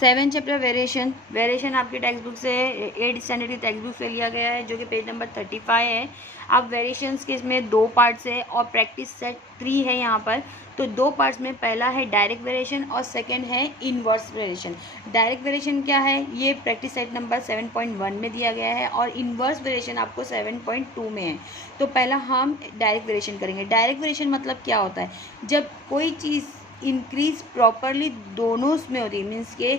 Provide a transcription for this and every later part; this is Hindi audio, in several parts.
7 चैप्टर वेरिएशन। वेरिएशन आपकी टेक्स्ट बुक से 8 स्टैंडर्ड की टेक्स्ट बुक से लिया गया है, जो कि पेज नंबर 35 है। अब वेरिएशंस के इसमें 2 पार्ट्स है और प्रैक्टिस सेट 3 है यहाँ पर। तो 2 पार्ट्स में पहला है डायरेक्ट वेरिएशन और सेकंड है इनवर्स वेरिएशन। डायरेक्ट वेरिएशन क्या है, ये प्रैक्टिस सेट नंबर 7.1 में दिया गया है और इनवर्स वेरिएशन आपको 7.2 में है। तो पहला हम डायरेक्ट वेरिएशन करेंगे। डायरेक्ट वेरिएशन मतलब क्या होता है, जब कोई चीज़ इंक्रीज प्रॉपरली दोनों उसमें होती है। मीन्स के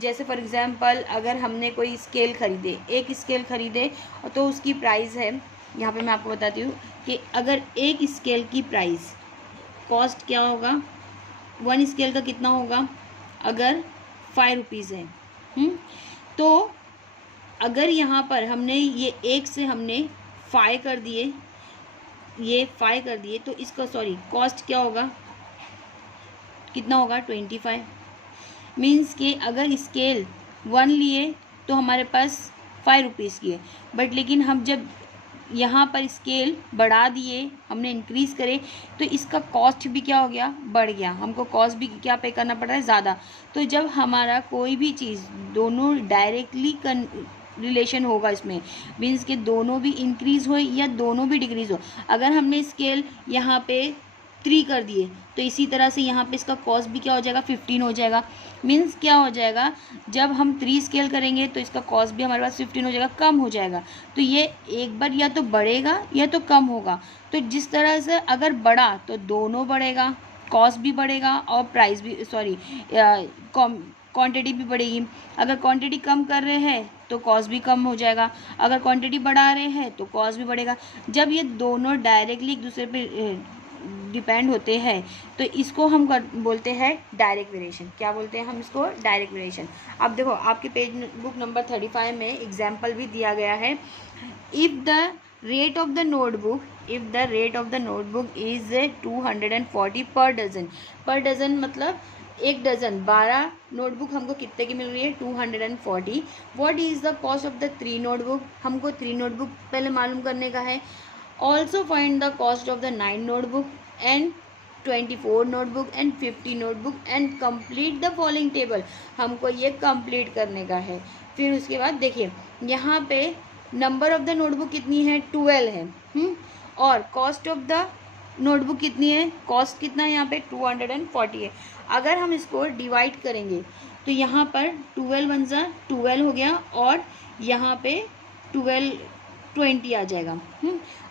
जैसे फॉर एग्जांपल अगर हमने कोई स्केल खरीदे, एक स्केल खरीदे तो उसकी प्राइस है, यहाँ पे मैं आपको बताती हूँ कि अगर एक स्केल की प्राइस कॉस्ट क्या होगा, 1 स्केल का कितना होगा, अगर 5 रुपीज़ है। तो अगर यहाँ पर हमने ये एक से हमने 5 कर दिए, ये 5 कर दिए, तो इसका कॉस्ट क्या होगा, कितना होगा 25। मीन्स कि अगर स्केल 1 लिए तो हमारे पास 5 रुपीज़ की है, बट लेकिन हम जब यहाँ पर स्केल बढ़ा दिए, हमने इंक्रीज़ करे, तो इसका कॉस्ट भी क्या हो गया, बढ़ गया। हमको कॉस्ट भी क्या पे करना पड़ रहा है, ज़्यादा। तो जब हमारा कोई भी चीज़ दोनों डायरेक्टली रिलेशन होगा इसमें, मीन्स कि दोनों भी इंक्रीज़ हो या दोनों भी डिक्रीज़ हो। अगर हमने स्केल यहाँ पे 3 कर दिए तो इसी तरह से यहाँ पे इसका कॉस्ट भी क्या हो जाएगा, 15 हो जाएगा। मीन्स क्या हो जाएगा, जब हम 3 स्केल करेंगे तो इसका कॉस्ट भी हमारे पास 15 हो जाएगा, कम हो जाएगा। तो ये एक बार या तो बढ़ेगा या तो कम होगा। तो जिस तरह से अगर बढ़ा तो दोनों बढ़ेगा, कॉस्ट भी बढ़ेगा और प्राइस भी क्वांटिटी भी बढ़ेगी। अगर क्वांटिटी कम कर रहे हैं तो कॉस्ट भी कम हो जाएगा, अगर क्वांटिटी बढ़ा रहे हैं तो कॉस्ट भी बढ़ेगा। जब ये दोनों डायरेक्टली एक दूसरे पे डिपेंड होते हैं तो इसको हम बोलते हैं डायरेक्ट वेरिएशन। क्या बोलते हैं हम इसको, डायरेक्ट वेरिएशन। अब देखो आपके पेज बुक नंबर 35 में एग्जाम्पल भी दिया गया है। If the rate of the notebook is 240 per dozen. पर डजन मतलब एक डजन, 12 नोटबुक हमको कितने की मिल रही है, 240। What is the cost of the 3 notebook, हमको 3 नोटबुक पहले मालूम करने का है। Also find the cost of the 9 notebook and 24 notebook and 50 notebook and complete the following table। हमको ये कंप्लीट करने का है। फिर उसके बाद देखिए यहाँ पे नंबर ऑफ द नोटबुक कितनी है, 12 है। और कॉस्ट ऑफ द नोटबुक कितनी है, कॉस्ट कितना है यहाँ पे 240 है। अगर हम इसको डिवाइड करेंगे तो यहाँ पर 12 वन ज़ा 12 हो गया और यहाँ पे 20 आ जाएगा।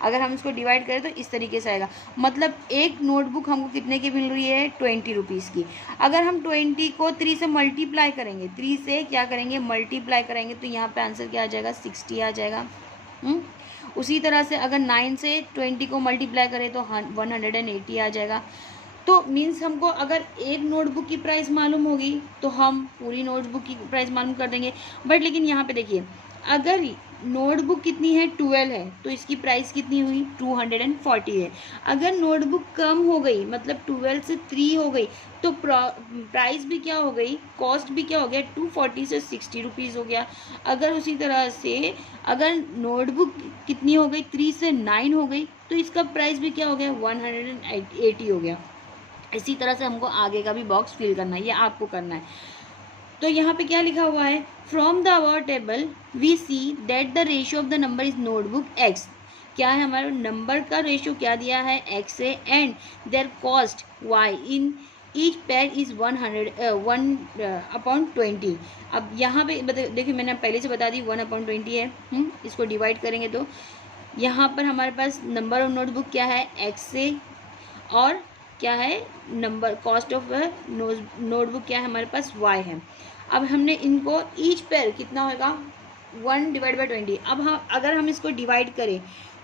अगर हम इसको डिवाइड करें तो इस तरीके से आएगा। मतलब एक नोटबुक हमको कितने की मिल रही है, 20 रुपीज़ की। अगर हम 20 को 3 से मल्टीप्लाई करेंगे, 3 से क्या करेंगे, मल्टीप्लाई करेंगे, तो यहाँ पे आंसर क्या आ जाएगा, 60 आ जाएगा। उसी तरह से अगर 9 से 20 को मल्टीप्लाई करें तो 180 आ जाएगा। तो मीन्स हमको अगर एक नोटबुक की प्राइस मालूम होगी तो हम पूरी नोटबुक की प्राइस मालूम कर देंगे। बट लेकिन यहाँ पे देखिए अगर नोटबुक कितनी है, 12 है, तो इसकी प्राइस कितनी हुई, 240 है। अगर नोटबुक कम हो गई, मतलब 12 से 3 हो गई, तो प्राइस भी क्या हो गई, कॉस्ट भी क्या हो गया, 240 से 60 रुपीज़ हो गया। अगर उसी तरह से अगर नोटबुक कितनी हो गई, 3 से 9 हो गई, तो इसका प्राइस भी क्या हो गया, 180 हो गया। इसी तरह से हमको आगे का भी बॉक्स फिल करना है, ये आपको करना है। तो यहाँ पे क्या लिखा हुआ है, from the our table we see that the ratio of the number is notebook X. क्या है, हमारे नंबर का रेशियो क्या दिया है, एक्स है, and their cost Y in each paid is 1/20। अब यहाँ पे देखिए मैंने पहले से बता दी 1/20 है। इसको डिवाइड करेंगे तो यहाँ पर हमारे पास नंबर ऑफ नोटबुक क्या है, एक्स से, और क्या है, नंबर कॉस्ट ऑफ नोटबुक क्या है हमारे पास, वाई है। अब हमने इनको ईच पेयर कितना होगा, 1/20। अब हम अगर हम इसको डिवाइड करें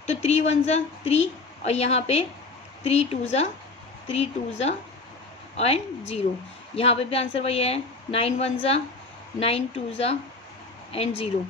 तो 3 1 ज़ा 3 और यहाँ पे 3 2 ज़ा एंड 0। यहाँ पे भी आंसर वही है, 9 1 ज़ा 9 2 ज़ा एंड 0।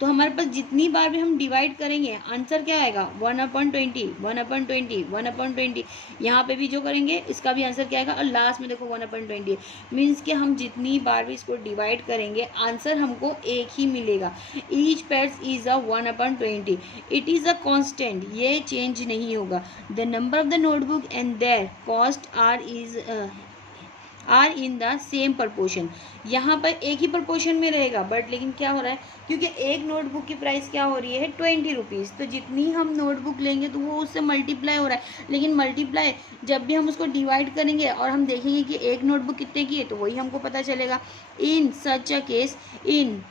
तो हमारे पास जितनी बार भी हम डिवाइड करेंगे आंसर क्या आएगा, 1/20 1/20 1/20। यहाँ पे भी जो करेंगे इसका भी आंसर क्या आएगा, और लास्ट में देखो 1/20। मीन्स कि हम जितनी बार भी इसको डिवाइड करेंगे आंसर हमको एक ही मिलेगा। Each pairs is a 1/20। It is a constant, ये चेंज नहीं होगा। The number of the notebook and their cost are is are in the same proportion. यहाँ पर एक ही प्रपोर्शन में रहेगा, बट लेकिन क्या हो रहा है, क्योंकि एक नोटबुक की प्राइस क्या हो रही है 20 रुपीज़, तो जितनी हम नोटबुक लेंगे तो वो उससे मल्टीप्लाई हो रहा है। लेकिन मल्टीप्लाई जब भी हम उसको डिवाइड करेंगे और हम देखेंगे कि एक नोटबुक कितने की है, तो वही हमको पता चलेगा। In such a case, in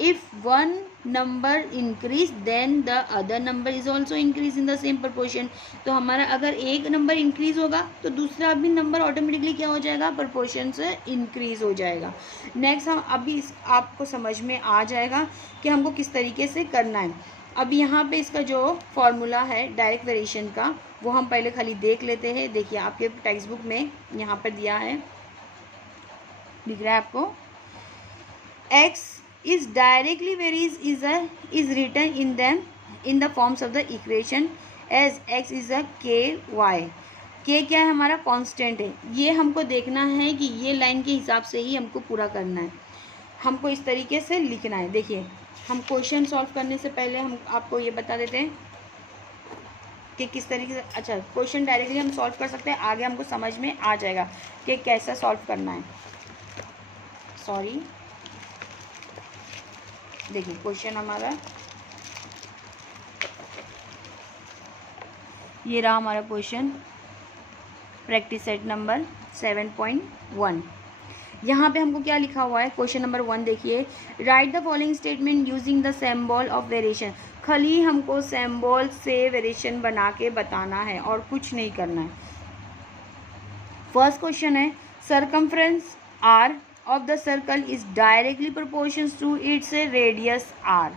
if one number increase then the other number is also increase in the same proportion। तो हमारा अगर एक नंबर इंक्रीज होगा तो दूसरा भी नंबर ऑटोमेटिकली क्या हो जाएगा, प्रोपोर्शन से इंक्रीज हो जाएगा। नेक्स्ट हम अभी आपको समझ में आ जाएगा कि हमको किस तरीके से करना है। अब यहाँ पे इसका जो फॉर्मूला है डायरेक्ट वेरिएशन का, वो हम पहले खाली देख लेते हैं। देखिए आपके टेक्स्ट बुक में यहाँ पर दिया है, दिख रहा है आपको, x is directly varies is written in the forms of the equation as x is a k y। k क्या है, हमारा कांस्टेंट है। ये हमको देखना है कि ये लाइन के हिसाब से ही हमको पूरा करना है, हमको इस तरीके से लिखना है। देखिए हम क्वेश्चन सॉल्व करने से पहले हम आपको ये बता देते हैं कि किस तरीके से, अच्छा क्वेश्चन डायरेक्टली हम सॉल्व कर सकते हैं, आगे हमको समझ में आ जाएगा कि कैसा सॉल्व करना है। सॉरी, देखिए क्वेश्चन हमारा ये रहा, हमारा क्वेश्चन प्रैक्टिस सेट नंबर 7.1। यहाँ पे हमको क्या लिखा हुआ है, क्वेश्चन नंबर 1 देखिए, right the following statement using the symbol of variation. खाली हमको सिंबल से वेरिएशन बना के बताना है और कुछ नहीं करना है। फर्स्ट क्वेश्चन है, circumference R of the circle is directly proportions to its radius r।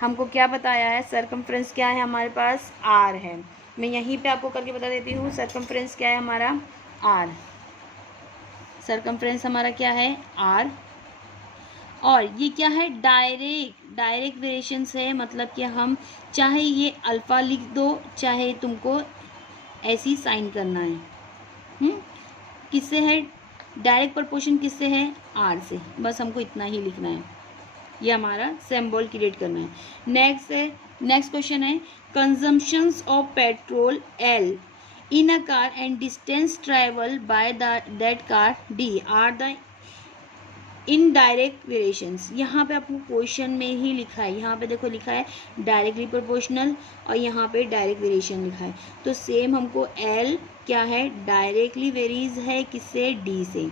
हमको क्या बताया है, सरकमफ्रेंस क्या है हमारे पास, r है। मैं यहीं पे आपको करके बता देती हूँ, सरकमफ्रेंस क्या है हमारा r, सरकमफ्रेंस हमारा क्या है r, और ये क्या है डायरेक्ट वेरिएशंस है, मतलब कि हम चाहे ये अल्फ़ा लिख दो, चाहे तुमको ऐसी साइन करना है। किससे है डायरेक्ट प्रोपोर्शन, किससे है आर से, बस हमको इतना ही लिखना है, ये हमारा सिंबल क्रिएट करना है। नेक्स्ट क्वेश्चन है, consumptions of petrol L in a car and distance travel by that car D R the indirect variations. यहाँ पे आपको क्वेश्चन में ही लिखा है, यहाँ पे देखो लिखा है डायरेक्टली प्रोपोर्शनल और यहाँ पे डायरेक्ट वेरिएशन लिखा है। तो सेम हमको एल क्या है, डायरेक्टली वेरीज है किससे, डी से।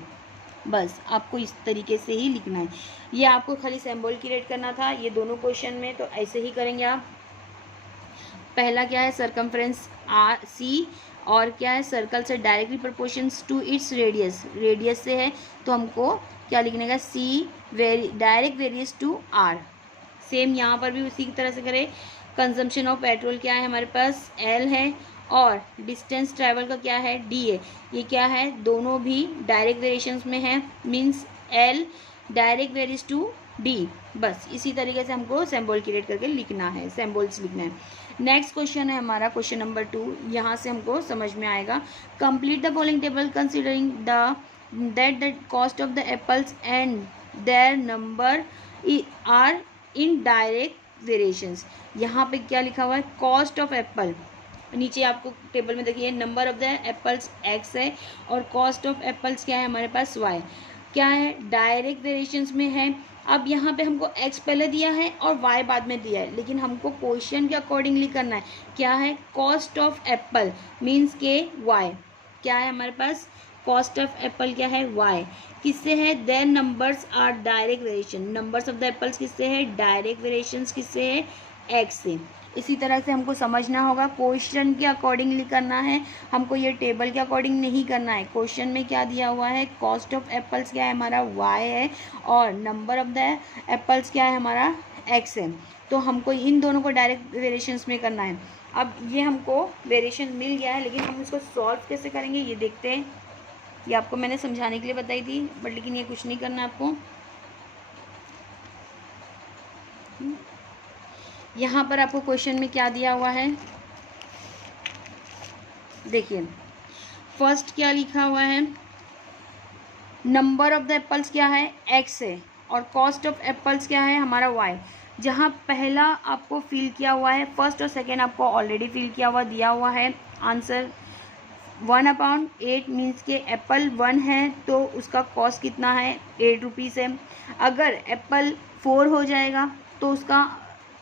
बस आपको इस तरीके से ही लिखना है। ये आपको खाली सिंबल क्रिएट करना था ये दोनों क्वेश्चन में, तो ऐसे ही करेंगे आप। पहला क्या है, सरकमफ्रेंस आर सी, और क्या है, सर्कल से directly proportions to its radius, radius से है तो हमको क्या लिखने का, C direct varies to R. Same यहाँ पर भी उसी की तरह से करें। कंजम्पशन ऑफ पेट्रोल क्या है हमारे पास, एल है, और डिस्टेंस ट्रैवल का क्या है, डी है। ये क्या है, दोनों भी डायरेक्ट वेरिएशंस में है, means L direct varies to D. बस इसी तरीके से हमको सिंबल क्रिएट करके लिखना है, सिंबल्स लिखना है। नेक्स्ट क्वेश्चन है हमारा क्वेश्चन नंबर 2। यहाँ से हमको समझ में आएगा, complete the following table considering that the cost of the apples and their number are in direct variations. यहाँ पे क्या लिखा हुआ है, कॉस्ट ऑफ एप्पल, नीचे आपको टेबल में देखिए number of the apples x है और कॉस्ट ऑफ एप्पल्स क्या है हमारे पास y, क्या है डायरेक्ट वेरिएशंस में है। अब यहाँ पे हमको x पहले दिया है और y बाद में दिया है, लेकिन हमको क्वेश्चन के अकॉर्डिंगली करना है। क्या है, कॉस्ट ऑफ एप्पल मीन्स के y, क्या है हमारे पास कॉस्ट ऑफ एप्पल क्या है y, किससे है, their numbers are direct variation, numbers of the apples किससे है, डायरेक्ट वेरिएशंस किससे है, x से। इसी तरह से हमको समझना होगा, क्वेश्चन के अकॉर्डिंगली करना है, हमको ये टेबल के अकॉर्डिंग नहीं करना है। क्वेश्चन में क्या दिया हुआ है, कॉस्ट ऑफ एप्पल्स क्या है हमारा y है, और नंबर ऑफ द एप्पल्स क्या है हमारा x है। तो हमको इन दोनों को डायरेक्ट वेरिएशंस में करना है। अब ये हमको वेरिएशन मिल गया है, लेकिन हम इसको सॉल्व कैसे करेंगे ये देखते हैं। ये आपको मैंने समझाने के लिए बताई थी, बट लेकिन ये कुछ नहीं करना आपको। यहाँ पर आपको क्वेश्चन में क्या दिया हुआ है, देखिए फर्स्ट क्या लिखा हुआ है, नंबर ऑफ द एप्पल्स क्या है x है, और कॉस्ट ऑफ एप्पल्स क्या है हमारा y। जहाँ पहला आपको फिल किया हुआ है, फर्स्ट और सेकेंड आपको ऑलरेडी फिल किया हुआ दिया हुआ है आंसर, 1/8 मीन्स के एप्पल 1 है तो उसका कॉस्ट कितना है 8 रुपीज़ है। अगर एप्पल 4 हो जाएगा तो उसका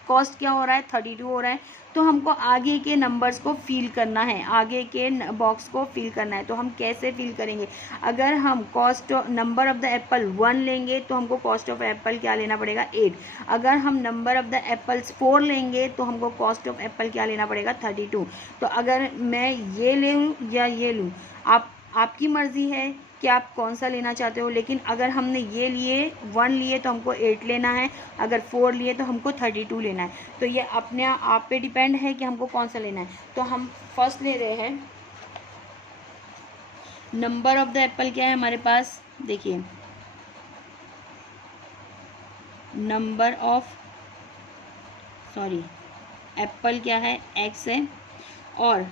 कॉस्ट क्या हो रहा है 32 हो रहा है। तो हमको आगे के नंबर्स को फिल करना है, आगे के बॉक्स को फिल करना है। तो हम कैसे फिल करेंगे? अगर हम cost number of the Apple 1 लेंगे तो हमको कॉस्ट ऑफ एप्पल क्या लेना पड़ेगा 8। अगर हम नंबर ऑफ द एप्पल्स 4 लेंगे तो हमको कॉस्ट ऑफ एप्पल क्या लेना पड़ेगा 32। तो अगर मैं ये ले लूँ या ये लूँ, आपकी मर्ज़ी है कि आप कौन सा लेना चाहते हो। लेकिन अगर हमने ये लिए 1 लिए तो हमको 8 लेना है, अगर 4 लिए तो हमको 32 लेना है। तो ये अपने आप पे डिपेंड है कि हमको कौन सा लेना है। तो हम फर्स्ट ले रहे हैं नंबर ऑफ द एप्पल क्या है हमारे पास, देखिए नंबर ऑफ एप्पल क्या है x है और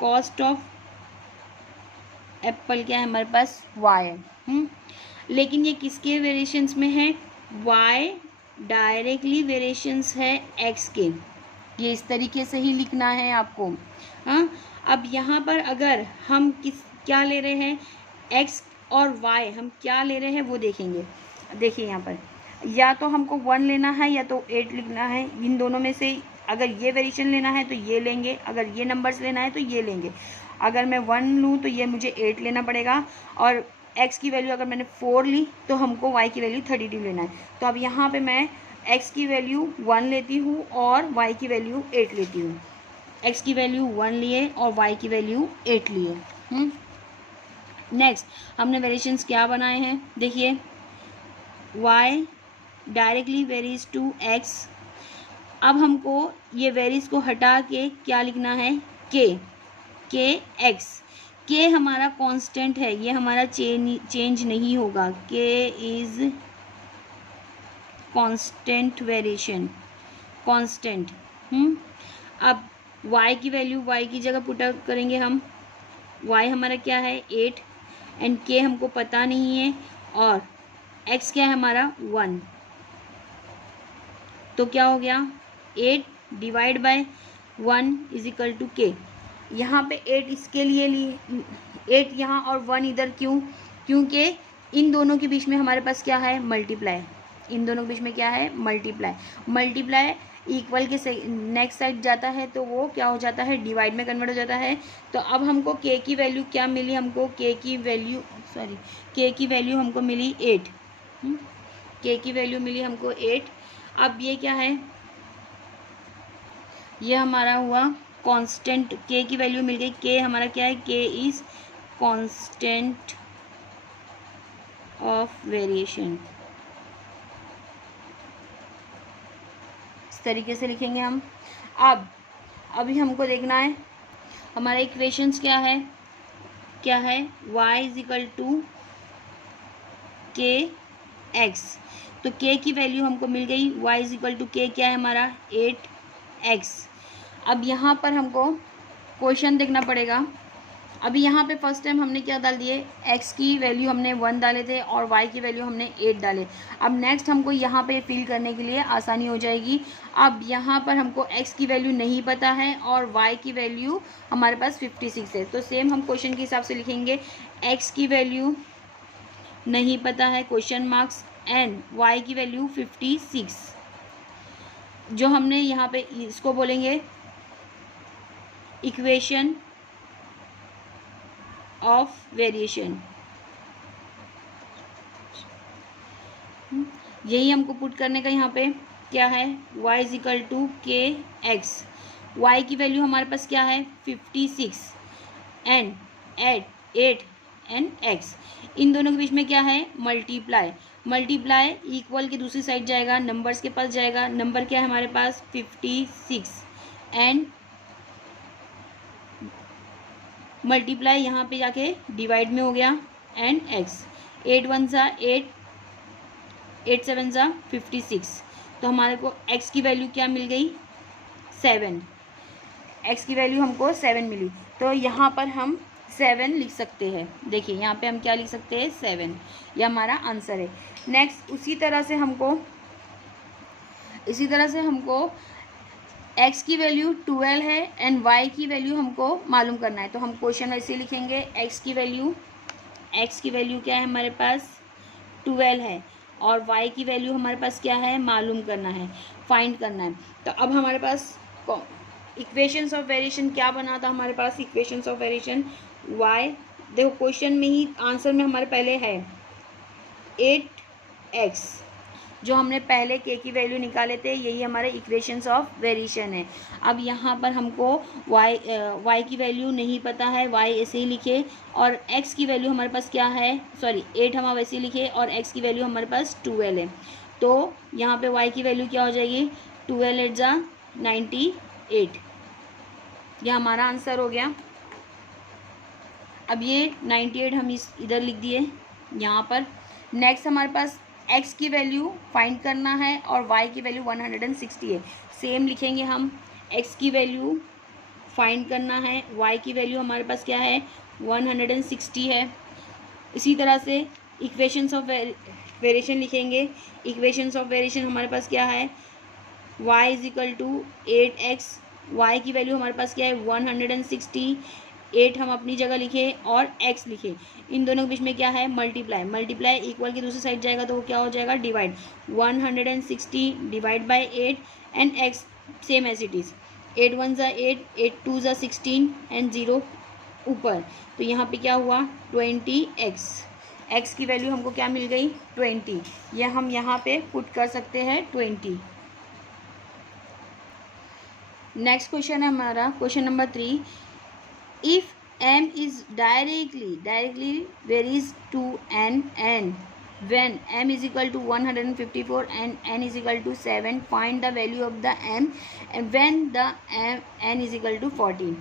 कॉस्ट ऑफ एप्पल क्या है हमारे पास y है। लेकिन ये किसके वेरिएशंस में है? y डायरेक्टली वेरिएशंस है x के। ये इस तरीके से ही लिखना है आपको। हाँ, अब यहाँ पर अगर हम क्या ले रहे हैं x और y, हम क्या ले रहे हैं वो देखेंगे। देखिए यहाँ पर या तो हमको 1 लेना है या तो 8 लिखना है। इन दोनों में से अगर ये वेरिएशन लेना है तो ये लेंगे, अगर ये नंबर्स लेना है तो ये लेंगे। अगर मैं 1 लूँ तो ये मुझे 8 लेना पड़ेगा और x की वैल्यू अगर मैंने 4 ली तो हमको y की वैल्यू 32 लेना है। तो अब यहाँ पे मैं x की वैल्यू 1 लेती हूँ और y की वैल्यू 8 लेती हूँ। x की वैल्यू 1 लिए और y की वैल्यू 8 लिए। नेक्स्ट हमने वेरिएशंस क्या बनाए हैं, देखिए y directly varies to x। अब हमको ये वेरीज को हटा के क्या लिखना है k x। k हमारा कांस्टेंट है, ये हमारा चेंज नहीं होगा। k is constant variation, constant. अब y की वैल्यू y की जगह पुट आउट करेंगे हम। y हमारा क्या है 8 एंड k हमको पता नहीं है और x क्या है हमारा 1। तो क्या हो गया 8 divide by 1 is equal to k। यहाँ पे 8 इसके लिए 8 यहाँ और 1 इधर क्यों? क्योंकि इन दोनों के बीच में हमारे पास क्या है मल्टीप्लाई। इन दोनों के बीच में क्या है मल्टीप्लाई इक्वल के नेक्स्ट साइड जाता है तो वो क्या हो जाता है डिवाइड में कन्वर्ट हो जाता है। तो अब हमको k की वैल्यू क्या मिली, हमको k की वैल्यू हमको मिली 8। k की वैल्यू मिली हमको 8। अब ये क्या है, ये हमारा हुआ कांस्टेंट। k की वैल्यू मिल गई, k हमारा क्या है k is constant of variation. इस तरीके से लिखेंगे हम। अब अभी हमको देखना है हमारा इक्वेशंस क्या है y is equal to k x। तो k की वैल्यू हमको मिल गई, y is equal to k क्या है हमारा 8x। अब यहाँ पर हमको क्वेश्चन देखना पड़ेगा। अभी यहाँ पे फर्स्ट टाइम हमने क्या डाल दिए x की वैल्यू हमने 1 डाले थे और y की वैल्यू हमने 8 डाले। अब नेक्स्ट हमको यहाँ पे फिल करने के लिए आसानी हो जाएगी। अब यहाँ पर हमको x की वैल्यू नहीं पता है और y की वैल्यू हमारे पास 56 है। तो सेम हम क्वेश्चन के हिसाब से लिखेंगे x की वैल्यू नहीं पता है क्वेश्चन मार्क्स एंड y की वैल्यू 56। जो हमने यहाँ पे इसको बोलेंगे इक्वेशन ऑफ वेरिएशन। यही हमको पुट करने का यहाँ पे क्या है y इज इक्वल टू के एक्स। y की वैल्यू हमारे पास क्या है 56 एंड 8 एंड x। इन दोनों के बीच में क्या है मल्टीप्लाई इक्वल की दूसरी साइड जाएगा, नंबर्स के पास जाएगा। नंबर क्या है हमारे पास 56 एंड मल्टीप्लाई यहाँ पे जाके डिवाइड में हो गया एंड x। 8 1 सा 8, 8 7 सा 56। तो हमारे को x की वैल्यू क्या मिल गई 7। x की वैल्यू हमको 7 मिली। तो यहाँ पर हम 7 लिख सकते हैं। देखिए यहाँ पे हम क्या लिख सकते हैं 7, ये हमारा आंसर है। नेक्स्ट इसी तरह से हमको x की वैल्यू 12 है एंड y की वैल्यू हमको मालूम करना है, तो हम क्वेश्चन ऐसे लिखेंगे x की वैल्यू क्या है हमारे पास 12 है और y की वैल्यू हमारे पास क्या है मालूम करना है, फाइंड करना है। तो अब हमारे पास इक्वेशंस ऑफ वेरिएशन क्या बना था हमारे पास, इक्वेशंस ऑफ वेरिएशन y, देखो क्वेश्चन में ही आंसर में हमारे पहले है 8x, जो हमने पहले k की वैल्यू निकाले थे, यही हमारे इक्वेशंस ऑफ वेरिएशन है। अब यहाँ पर हमको y की वैल्यू नहीं पता है, y ऐसे ही लिखे, और x की वैल्यू हमारे पास क्या है, सॉरी 8 हम वैसे ही लिखे और x की वैल्यू हमारे पास 12 है। तो यहाँ पे y की वैल्यू क्या हो जाएगी, 12 8 जा 98, यह हमारा आंसर हो गया। अब ये 98 हम इधर लिख दिए यहाँ पर। नेक्स्ट हमारे पास x की वैल्यू फाइंड करना है और y की वैल्यू 160 है, सेम लिखेंगे हम, x की वैल्यू फाइंड करना है, y की वैल्यू हमारे पास क्या है 160 है। इसी तरह से इक्वेशंस ऑफ वेरिएशन लिखेंगे, इक्वेशंस ऑफ वेरिएशन हमारे पास क्या है, y is equal to 8x, y की वैल्यू हमारे पास क्या है 160, 8 हम अपनी जगह लिखे और x लिखे, इन दोनों के बीच में क्या है मल्टीप्लाई इक्वल की दूसरी साइड जाएगा तो वो क्या हो जाएगा divide, 160 divide by 8 and x same as it is, 8 1 ज़ा 8, 8 2 ज़ा 16 एंड 0 ऊपर, तो यहाँ पे क्या हुआ 20x, x की वैल्यू हमको क्या मिल गई 20, यह हम यहाँ पे पुट कर सकते हैं 20। नेक्स्ट क्वेश्चन है हमारा question number 3, if m is directly varies to n when m is equal to 154 and n is equal to 7, find the value of the m and when the n is equal to 14।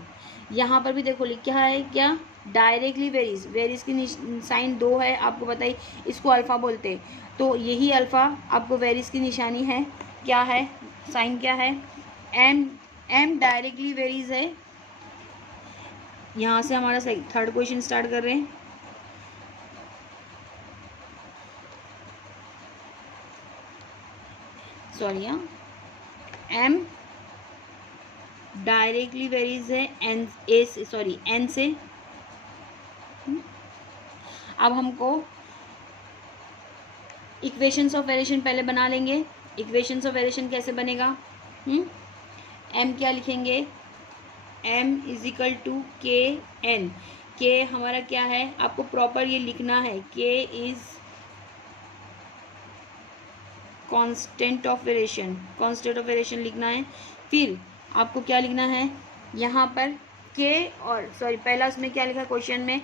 यहाँ पर भी देखो लिखा है क्या डायरेक्टली वेरीज की साइन 2 है, आपको पता ही इसको अल्फ़ा बोलते हैं, तो यही अल्फ़ा आपको वेरीज की निशानी है, क्या है साइन क्या है, m डायरेक्टली वेरीज है। यहाँ से हमारा थर्ड क्वेश्चन स्टार्ट कर रहे हैं। सॉरी m डायरेक्टली वेरीज है n से। अब हमको इक्वेशंस ऑफ वेरिएशन पहले बना लेंगे। इक्वेशंस ऑफ वेरिएशन कैसे बनेगा, m क्या लिखेंगे, m इज इक्वल टू के एन, के हमारा क्या है आपको प्रॉपर ये लिखना है, k is constant of variation लिखना है। फिर आपको क्या लिखना है यहाँ पर k और सॉरी पहला उसमें क्या लिखा क्वेश्चन में,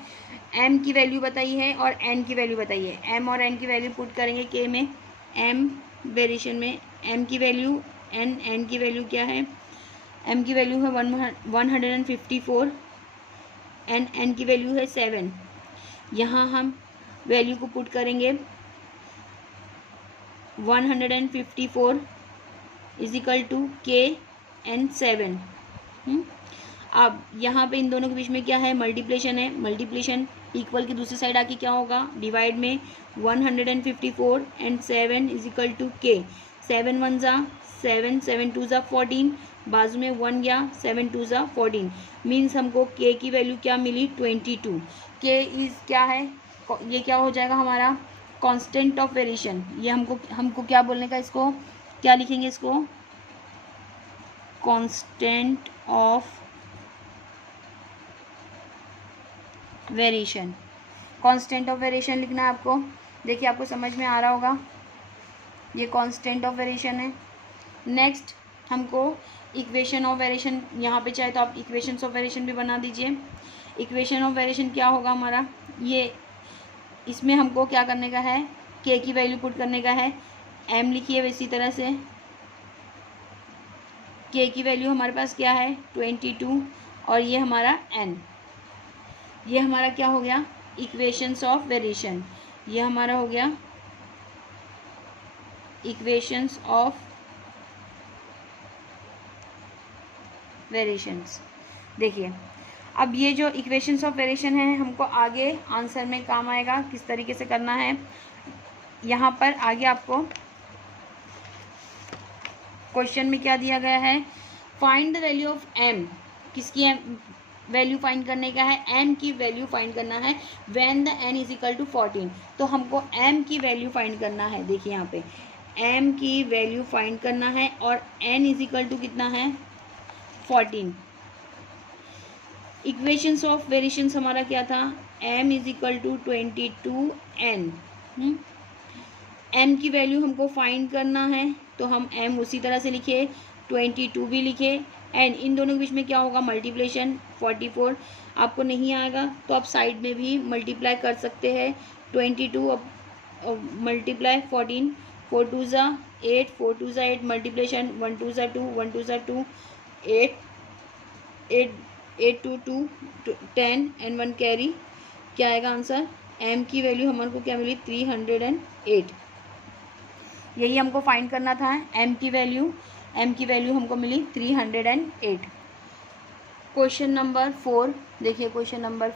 m की वैल्यू बताई है और n की वैल्यू बताई है, m और n की वैल्यू पुट करेंगे k में, m वेरिएशन में m की वैल्यू n की वैल्यू क्या है, m की वैल्यू है 154 एंड n की वैल्यू है 7, यहाँ हम वैल्यू को पुट करेंगे 154 is equal to k and 7। अब यहाँ पे इन दोनों के बीच में क्या है मल्टीप्लिकेशन है, मल्टीप्लिकेशन इक्वल की दूसरी साइड आके क्या होगा डिवाइड में 154 and 7 is equal to k, 7 1 ज़ा 7, 7 2 ज़ा 14, बाजू में 1 गया, 7 2 ज़ा 14, मीन्स हमको k की वैल्यू क्या मिली 22। k इज़ क्या है, ये क्या हो जाएगा हमारा कांस्टेंट ऑफ वेरिएशन, ये हमको क्या बोलने का, इसको क्या लिखेंगे, इसको constant of variation, constant of variation लिखना है आपको। देखिए आपको समझ में आ रहा होगा, ये कांस्टेंट ऑफ वेरिएशन है। नेक्स्ट हमको इक्वेशन ऑफ वेरिएशन, यहाँ पे चाहे तो आप इक्वेशंस ऑफ वेरिएशन भी बना दीजिए। इक्वेशन ऑफ वेरिएशन क्या होगा हमारा, ये इसमें हमको क्या करने का है, k की वैल्यू पुट करने का है, m लिखिए इसी तरह से, k की वैल्यू हमारे पास क्या है 22 और ये हमारा n, ये हमारा क्या हो गया इक्वेशंस ऑफ वेरिएशन, ये हमारा हो गया इक्वेशंस ऑफ वेरिएशंस। देखिए अब ये जो इक्वेशंस ऑफ वेरिएशन है हमको आगे आंसर में काम आएगा, किस तरीके से करना है। यहाँ पर आगे आपको क्वेश्चन में क्या दिया गया है, find the value of m, किसकी वैल्यू फाइंड करने का है, m की वैल्यू फाइंड करना है when the n is equal to 14। तो हमको m की वैल्यू फाइंड करना है, देखिए यहाँ पे m की वैल्यू फाइंड करना है और n इज इक्वल टू कितना है 14। इक्वेशंस ऑफ वेरिएशंस हमारा क्या था, m is equal to 22n। m की वैल्यू हमको फाइंड करना है तो हम m उसी तरह से लिखे, 22 भी लिखे, एंड इन दोनों के बीच में क्या होगा मल्टीप्लिकेशन 44। आपको नहीं आएगा तो आप साइड में भी मल्टीप्लाई कर सकते हैं, 22 अब मल्टीप्लाई 14, 4 2 ज़ा 8, 4 2 ज़ा 8, मल्टीप्लिकेशन 1 2 ज़ा 2, 1 2 ज़ा 2, 8 8 8 2 2 10 एंड 1 कैरी, क्या आएगा आंसर, m की वैल्यू हमारे को क्या मिली 308। यही हमको फाइंड करना था, m की वैल्यू हमको मिली 308। क्वेश्चन नंबर 4 देखिए, क्वेश्चन नंबर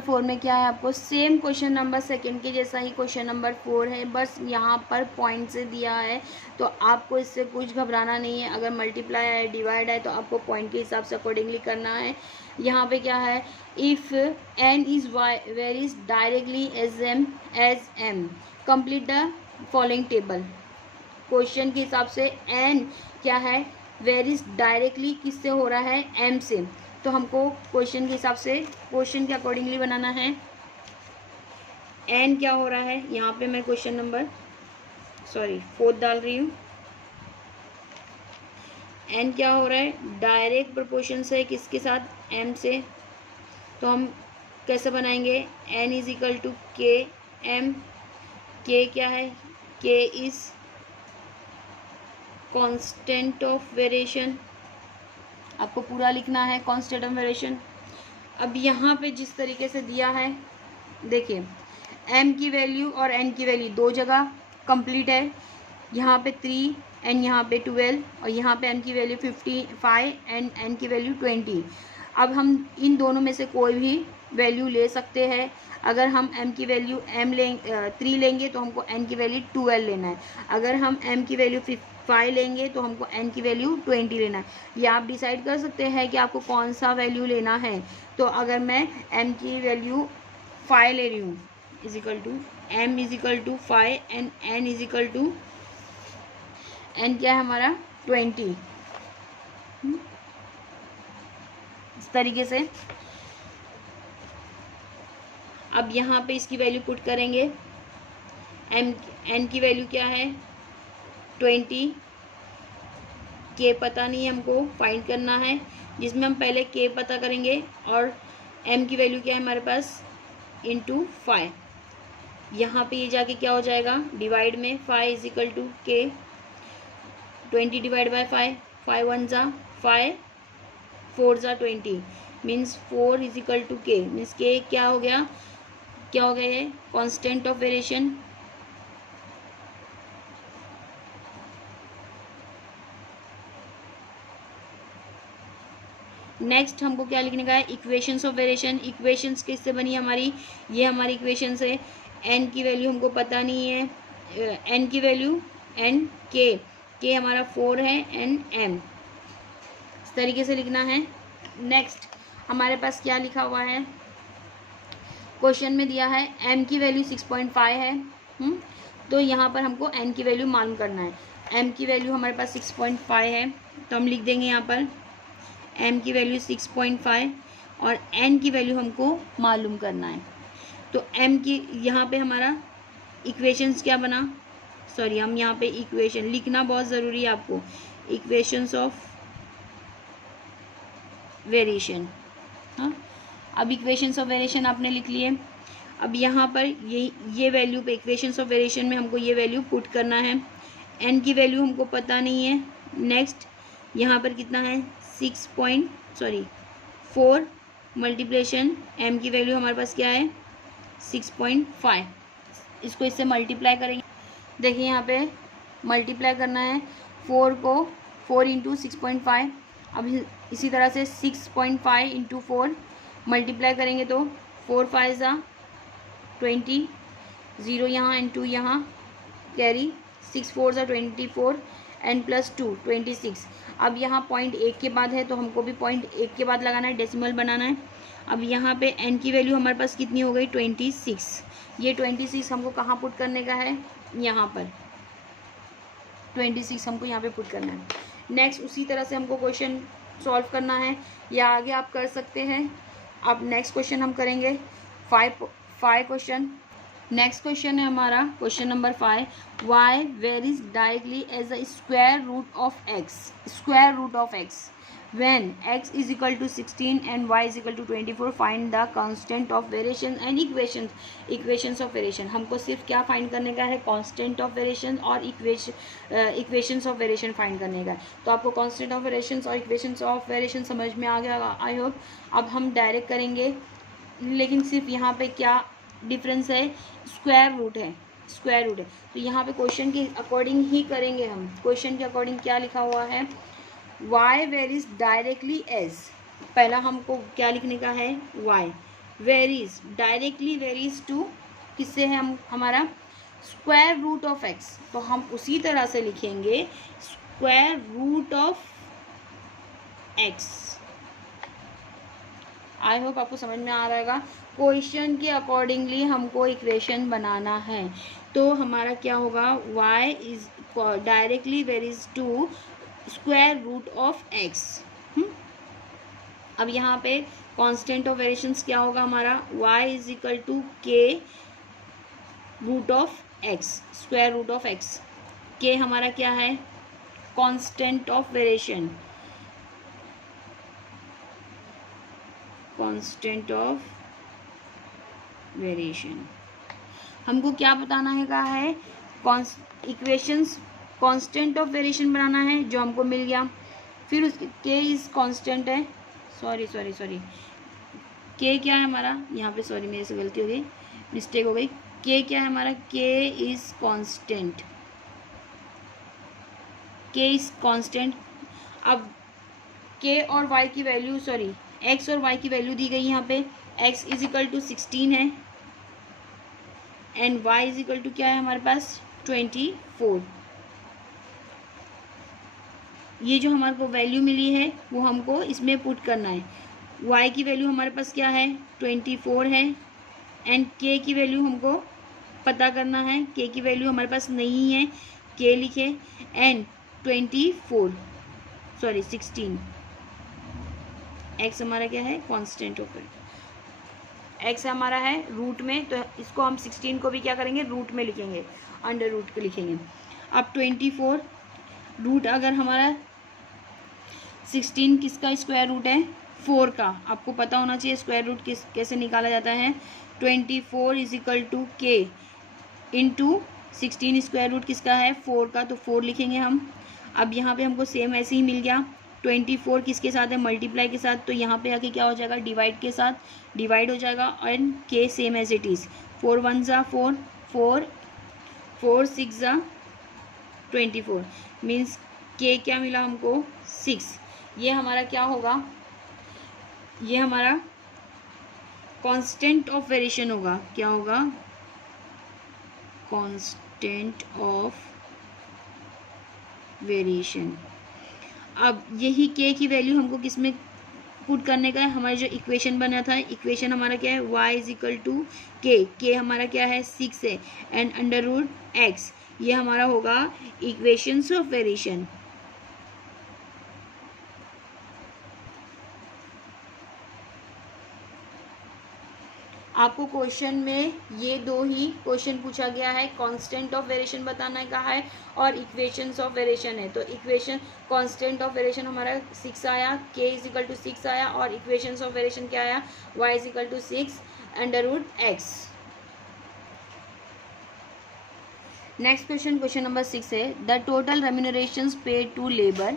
4 में क्या है, आपको सेम क्वेश्चन नंबर सेकंड के जैसा ही क्वेश्चन नंबर 4 है, बस यहाँ पर पॉइंट से दिया है तो आपको इससे कुछ घबराना नहीं है। अगर मल्टीप्लाई है डिवाइड है तो आपको पॉइंट के हिसाब से अकॉर्डिंगली करना है। यहाँ पे क्या है, if n is varies directly as m complete the following table. Question के हिसाब से n क्या है, वेरीज डायरेक्टली किससे हो रहा है, m से, तो हमको क्वेश्चन के हिसाब से क्वेश्चन के अकॉर्डिंगली बनाना है। n क्या हो रहा है, यहाँ पे मैं क्वेश्चन नंबर 4 डाल रही हूँ। n क्या हो रहा है, डायरेक्ट प्रोपोर्शन से किसके साथ, m से, तो हम कैसे बनाएंगे, n इज इक्वल टू के m, k क्या है, k is constant of variation, आपको पूरा लिखना है कांस्टेंट ऑफ वेरिएशन। अब यहाँ पे जिस तरीके से दिया है, देखिए m की वैल्यू और n की वैल्यू दो जगह कंप्लीट है, यहाँ पे 3 एंड यहाँ पे 12, और यहाँ पे m की वैल्यू 55 एंड n की वैल्यू 20। अब हम इन दोनों में से कोई भी वैल्यू ले सकते हैं। अगर हम m की वैल्यू 3 लेंगे तो हमको n की वैल्यू 12 लेना है। अगर हम m की वैल्यू 5 लेंगे तो हमको n की वैल्यू 20 लेना है। या आप डिसाइड कर सकते हैं कि आपको कौन सा वैल्यू लेना है। तो अगर मैं m की वैल्यू 5 ले रही हूँ, is equal to m is equal to 5 and n is equal to, n क्या है हमारा 20। इस तरीके से अब यहाँ पे इसकी वैल्यू पुट करेंगे, n की वैल्यू क्या है 20, k पता नहीं है, हमको फाइंड करना है, जिसमें हम पहले k पता करेंगे और m की वैल्यू क्या है हमारे पास इंटू 5। यहाँ पे ये जाके क्या हो जाएगा, डिवाइड में 5 is equal to k, 20 divide by 5, 5 1 ज़ा 5, 4 ज़ा 20, means 4 is equal to k, means k क्या हो गया ये कांस्टेंट ऑफ वेरिएशन। नेक्स्ट हमको क्या लिखने का है, इक्वेशंस ऑफ वेरिएशन। इक्वेशंस किससे बनी हमारी, ये हमारी इक्वेशंस है। n की वैल्यू हमको पता नहीं है, n की वैल्यू एंड k हमारा 4 है एंड m, इस तरीके से लिखना है। नेक्स्ट हमारे पास क्या लिखा हुआ है, क्वेश्चन में दिया है m की वैल्यू 6.5 है। तो यहाँ पर हमको n की वैल्यू मालूम करना है। m की वैल्यू हमारे पास 6.5 है, तो हम लिख देंगे यहाँ पर m की वैल्यू 6.5 और n की वैल्यू हमको मालूम करना है। तो m की यहाँ पे हमारा इक्वेशंस क्या बना, हम यहाँ पे इक्वेशन लिखना बहुत ज़रूरी है आपको, इक्वेशंस ऑफ वेरिएशन। हाँ, अब इक्वेशंस ऑफ वेरिएशन आपने लिख लिए। अब यहाँ पर ये वैल्यू पे इक्वेशंस ऑफ वेरिएशन में हमको ये वैल्यू पुट करना है। n की वैल्यू हमको पता नहीं है। नेक्स्ट यहाँ पर कितना है 4 मल्टीप्लिकेशन m की वैल्यू हमारे पास क्या है 6.5, इसको इससे मल्टीप्लाई करेंगे। देखिए यहाँ पे मल्टीप्लाई करना है 4 को 4 इंटू 6.5। अब इसी तरह से 6.5 इंटू 4 मल्टीप्लाई करेंगे तो 4 5 ज़ा 20, 0 यहाँ एंड 2 यहाँ कैरी, 6 4 ज़ा 24 एन प्लस 2 26। अब यहाँ पॉइंट 1 के बाद है तो हमको भी पॉइंट 1 के बाद लगाना है, डेसिमल बनाना है। अब यहाँ पे एन की वैल्यू हमारे पास कितनी हो गई 26। ये 26 हमको कहाँ पुट करने का है, यहाँ पर 26 हमको यहाँ पे पुट करना है। नेक्स्ट उसी तरह से हमको क्वेश्चन सॉल्व करना है, या आगे आप कर सकते हैं। अब नेक्स्ट क्वेश्चन हम करेंगे 5 क्वेश्चन। नेक्स्ट क्वेश्चन है हमारा question number 5, Y varies directly as a square root of X. Square root of X when x is equal to 16 and y is equal to 24, find the constant of variation and equations of variation। हमको सिर्फ क्या फाइंड करने का है, कांस्टेंट ऑफ वेरिएशन और इक्वेशंस ऑफ वेरिएशन फाइंड करने का है। तो आपको कांस्टेंट ऑफ वेरिएशन और इक्वेशंस ऑफ वेरिएशन समझ में आ गया आई होप। अब हम डायरेक्ट करेंगे, लेकिन सिर्फ यहाँ पे क्या डिफरेंस है, स्क्वायर रूट है, स्क्वायर रूट है। तो यहाँ पे क्वेश्चन के अकॉर्डिंग ही करेंगे हम। क्वेश्चन के अकॉर्डिंग क्या लिखा हुआ है, y वेरीज डायरेक्टली एज, पहला हमको क्या लिखने का है, y varies directly varies to किससे है, हम हमारा स्क्वायर रूट ऑफ x। तो हम उसी तरह से लिखेंगे square root of x। I hope आपको समझ में आ रहेगा। क्वेश्चन के अकॉर्डिंगली हमको इक्वेशन बनाना है। तो हमारा क्या होगा, y is directly varies to square root of X. अब यहाँ पे कांस्टेंट ऑफ वेरिएशंस क्या होगा हमारा, y is equal to K root of X, square root of X. K हमारा क्या है, constant of variation, constant of variation. हमको क्या बताना है, कहा है इक्वेशंस कांस्टेंट ऑफ वेरिएशन बनाना है, जो हमको मिल गया। फिर उसके के इज कांस्टेंट है, सॉरी के क्या है हमारा, यहाँ पे सॉरी मेरे से गलती हो गई, मिस्टेक हो गई। के क्या है हमारा, K is constant, K is constant. अब के और वाई की वैल्यू, सॉरी एक्स और वाई की वैल्यू दी गई यहाँ पे, एक्स इज इक्वल टू 16 है and Y is equal to क्या है हमारे पास 24। ये जो हमारे को वैल्यू मिली है वो हमको इसमें पुट करना है। y की वैल्यू हमारे पास क्या है 24 है एंड k की वैल्यू हमको पता करना है। k की वैल्यू हमारे पास नहीं है, k लिखे एंड 16। x हमारा क्या है, कांस्टेंट ऑफ x हमारा है रूट में, तो इसको हम 16 को भी क्या करेंगे, रूट में लिखेंगे, अंडर रूट के लिखेंगे। अब 24 रूट, अगर हमारा 16 किसका स्क्वायर रूट है, 4 का, आपको पता होना चाहिए स्क्वायर रूट कैसे निकाला जाता है। 24 इज इक्वल टू के इंटू 16, स्क्वायर रूट किसका है 4 का, तो 4 लिखेंगे हम। अब यहाँ पे हमको सेम ऐसे ही मिल गया। 24 किसके साथ है, मल्टीप्लाई के साथ, तो यहाँ पे आके क्या हो जाएगा, डिवाइड के साथ डिवाइड हो जाएगा and K same as it is. 4 1 ज़ा 4, 4 6 ज़ा 24, मीन्स के क्या मिला हमको 6। ये हमारा क्या होगा, ये हमारा कांस्टेंट ऑफ वेरिएशन होगा। क्या होगा, कांस्टेंट ऑफ वेरिएशन। अब यही के की वैल्यू हमको किस में पुट करने का है, हमारा जो इक्वेशन बना था, इक्वेशन हमारा क्या है, y इज इक्वल टू के हमारा क्या है 6 है एंड अंडर रूट एक्स, ये हमारा होगा इक्वेशंस ऑफ वेरिएशन। आपको क्वेश्चन में ये दो ही क्वेश्चन पूछा गया है, कांस्टेंट ऑफ वेरिएशन बताना कहा है और इक्वेशंस ऑफ वेरिएशन है। तो इक्वेशन कांस्टेंट ऑफ वेरिएशन हमारा 6 आया, के इज इक्वल टू 6 आया और इक्वेशंस ऑफ वेरिएशन क्या आया, y is equal to 6 under root X. Next question number 6 है, the total remunerations paid to labour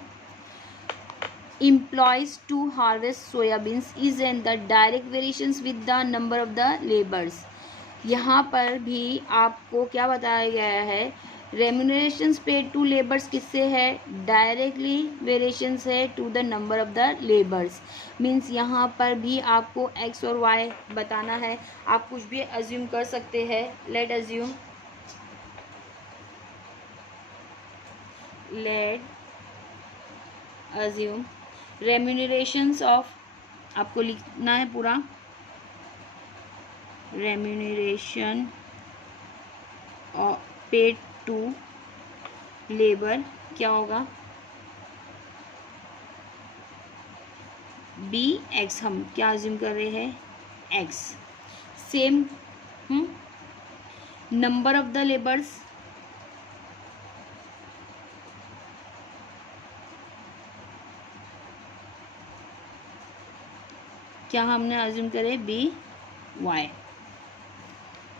employees to harvest soyabeans is in the direct variations with the number of the laborers। यहाँ पर भी आपको क्या बताया गया है, रेम्यूनरेशंस पेड टू लेबर्स किससे है, डायरेक्टली वेरिएशंस है to the number of the labours. Means यहाँ पर भी आपको एक्स और वाई बताना है। आप कुछ भी अज्यूम कर सकते हैं, let assume let assume remunerations of, आपको लिखना है पूरा, रेम्यूनरेशन पेड टू लेबर क्या होगा, बी एक्स, हम क्या अज्यूम कर रहे हैं x. Same number of the labours, क्या हमने अज्यूम करे बी वाई।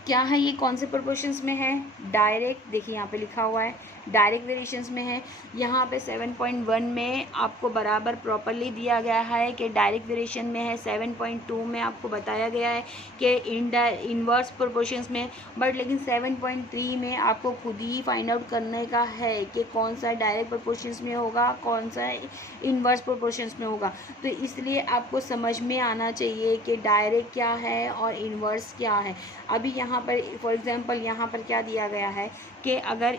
क्या है ये, कौन से प्रोपोर्शंस में है, डायरेक्ट, देखिए यहाँ पे लिखा हुआ है डायरेक्ट वेरिएशंस में है। यहाँ पे 7.1 में आपको बराबर प्रॉपरली दिया गया है कि डायरेक्ट वेरिएशन में है, 7.2 में आपको बताया गया है कि इनवर्स प्रोपोर्शंस में, बट लेकिन 7.3 में आपको खुद ही फाइंड आउट करने का है कि कौन सा डायरेक्ट प्रोपोर्शंस में होगा, कौन सा इनवर्स प्रोपोर्शंस में होगा। तो इसलिए आपको समझ में आना चाहिए कि डायरेक्ट क्या है और इनवर्स क्या है। अभी यहाँ पर फॉर एग्जांपल यहाँ पर क्या दिया गया है कि अगर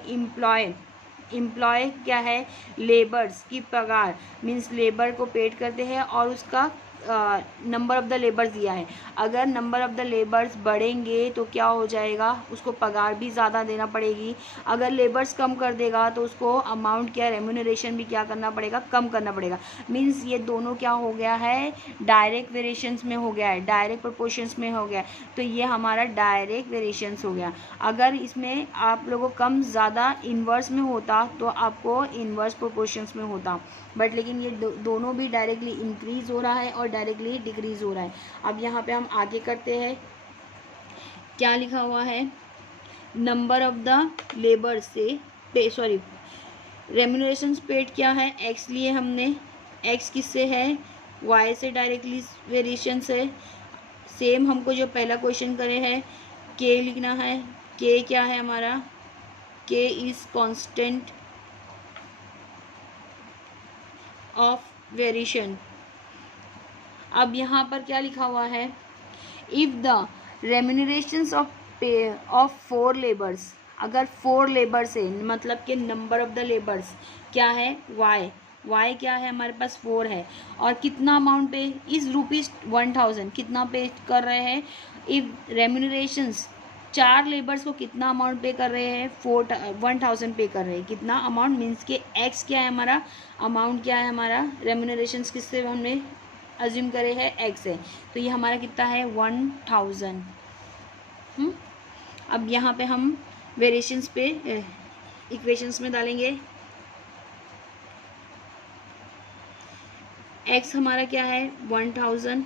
एम्प्लॉय क्या है, लेबर्स की पगार, मीन्स लेबर को पेड करते हैं और उसका नंबर ऑफ़ द लेबर्स दिया है। अगर नंबर ऑफ़ द लेबर्स बढ़ेंगे तो क्या हो जाएगा, उसको पगार भी ज़्यादा देना पड़ेगी। अगर लेबर्स कम कर देगा तो उसको अमाउंट क्या, रेम्यूनरेशन भी क्या करना पड़ेगा, कम करना पड़ेगा। मीन्स ये दोनों क्या हो गया है, डायरेक्ट वेरिएशंस में हो गया है, डायरेक्ट प्रोपोर्शंस में हो गया है। तो ये हमारा डायरेक्ट वेरिएशंस हो गया। अगर इसमें आप लोगों को कम ज़्यादा इन्वर्स में होता तो आपको इन्वर्स प्रोपोर्शंस में होता, बट लेकिन ये दोनों भी डायरेक्टली इंक्रीज़ हो रहा है और डायरेक्टली डिक्रीज़ हो रहा है। अब यहाँ पे हम आगे करते हैं, क्या लिखा हुआ है, नंबर ऑफ द लेबर से पे, सॉरी रेम्यूनरेशन पेड क्या है, एक्स लिए हमने, एक्स किससे है, वाई से डायरेक्टली वेरिएशन से। सेम हमको जो पहला क्वेश्चन करे है, के लिखना है, के क्या है हमारा, के इज़ कांस्टेंट ऑफ वेरिएशन। अब यहाँ पर क्या लिखा हुआ है, इफ़ द रेम्यूनरेशंस ऑफ पे ऑफ 4 लेबर्स, अगर 4 लेबर्स है मतलब कि नंबर ऑफ द लेबर्स क्या है, वाई क्या है हमारे पास 4 है, और कितना अमाउंट पे, इस ₹1000 कितना पे कर रहे हैं, इफ रेम्यूनरेशंस 4 लेबर्स को कितना अमाउंट पे कर रहे हैं, 1000 पे कर रहे हैं। कितना अमाउंट मीन्स के एक्स क्या है हमारा, अमाउंट क्या है हमारा, रेम्यूनरेशंस किससे हमने अज्यूम करे है, एक्स है, तो ये हमारा कितना है 1000। अब यहाँ पे हम वेरिएशंस पे इक्वेशंस में डालेंगे, एक्स हमारा क्या है 1000,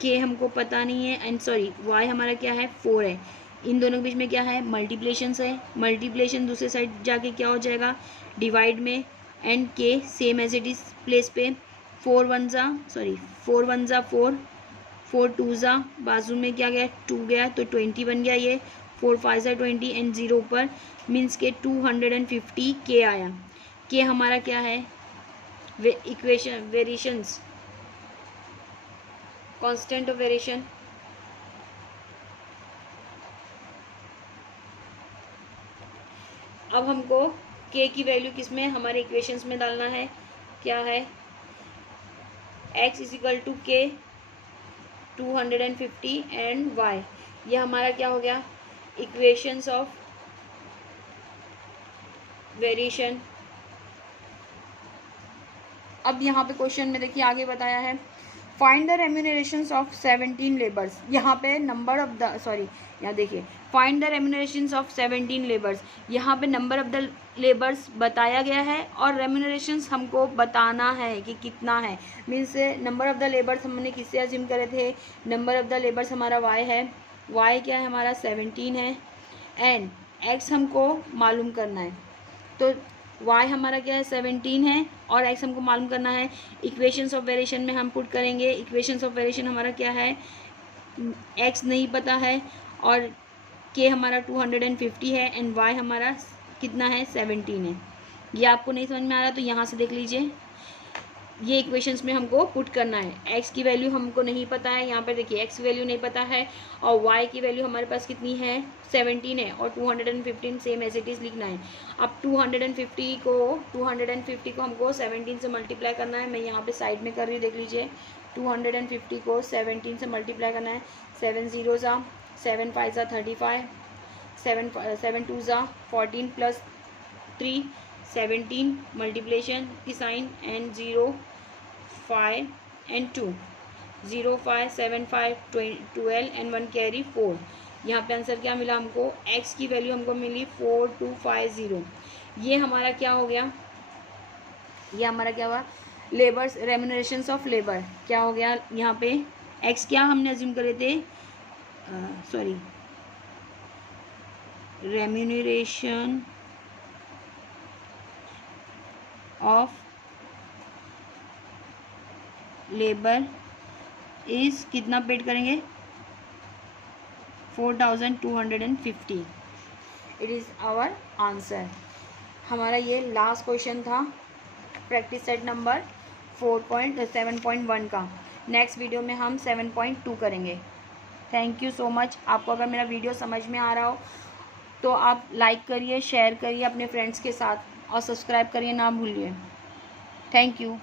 के हमको पता नहीं है, एंड सॉरी वाई हमारा क्या है 4 है। इन दोनों के बीच में क्या है, मल्टीप्लिकेशन है, मल्टीप्लिकेशन दूसरे साइड जाके क्या हो जाएगा, डिवाइड में, and K same as it is place पे, 4 1 ज़ा 4, 4 2 ज़ा बाजू में क्या गया 2 गया, तो 20 बन गया ये, 4 5 ज़ा 20 एंड 0 ऊपर, मीन्स के 250 के आया। के हमारा क्या है, equation variations, constant of variation. अब हमको के की वैल्यू किस में, हमारे इक्वेशंस में डालना है, क्या है, x इज इक्वल टू के 250 एंड y, ये हमारा क्या हो गया, इक्वेशंस ऑफ वेरिएशन। अब यहाँ पे क्वेश्चन में देखिए आगे बताया है, फाइंड द रेम्यूनरेशंस ऑफ 17 लेबर्स, यहाँ पे नंबर ऑफ द, सॉरी यहाँ देखिए, फाइंड द रेम्यूनरेशंस ऑफ 17 लेबर्स, यहाँ पे नंबर ऑफ द लेबर्स बताया गया है और रेम्यूनरेशंस हमको बताना है कि कितना है। Means number of the labours हमने किससे अज्यूम करे थे, नंबर ऑफ द लेबर्स हमारा वाई है, वाई क्या है हमारा 17 है, एंड एक्स हमको मालूम करना है, तो y हमारा क्या है 17 है और x हमको मालूम करना है। इक्वेशंस ऑफ वेरिएशन में हम पुट करेंगे, इक्वेशंस ऑफ वेरिएशन हमारा क्या है, x नहीं पता है और k हमारा 250 है एंड y हमारा कितना है 17 है। ये आपको नहीं समझ में आ रहा तो यहाँ से देख लीजिए, ये इक्वेशंस में हमको पुट करना है। एक्स की वैल्यू हमको नहीं पता है, यहाँ पर देखिए एक्स की वैल्यू नहीं पता है, और वाई की वैल्यू हमारे पास कितनी है 17 है, और 215 सेम एज इट इज़ लिखना है। अब 250 को हमको 17 से मल्टीप्लाई करना है। मैं यहाँ पे साइड में कर रही हूँ, देख लीजिए। 250 को 17 से मल्टीप्लाई करना है। 7 0 ज़ा 7 5 ज़ा 35, 7 2 ज़ा 14 प्लस 3 17, मल्टीप्लेशन की sign, and 0 5 and 2, 0 5 7 5 12 and 1 carry 4। यहाँ पे आंसर क्या मिला हमको, x की वैल्यू हमको मिली 4250। ये हमारा क्या हो गया, ये हमारा क्या हुआ, लेबर्स रेम्यूनरेशंस ऑफ लेबर क्या हो गया। यहाँ पे x क्या हमने अज्यूम करे थे, sorry, remuneration of labour is कितना पेड करेंगे 4250। It is our answer. हमारा ये लास्ट क्वेश्चन था प्रैक्टिस सेट नंबर 7.1 का। नेक्स्ट वीडियो में हम 7.2 करेंगे। Thank you so much. आपको अगर मेरा वीडियो समझ में आ रहा हो तो आप लाइक करिए, शेयर करिए अपने फ्रेंड्स के साथ, और सब्सक्राइब करिए ना भूलिए। Thank you.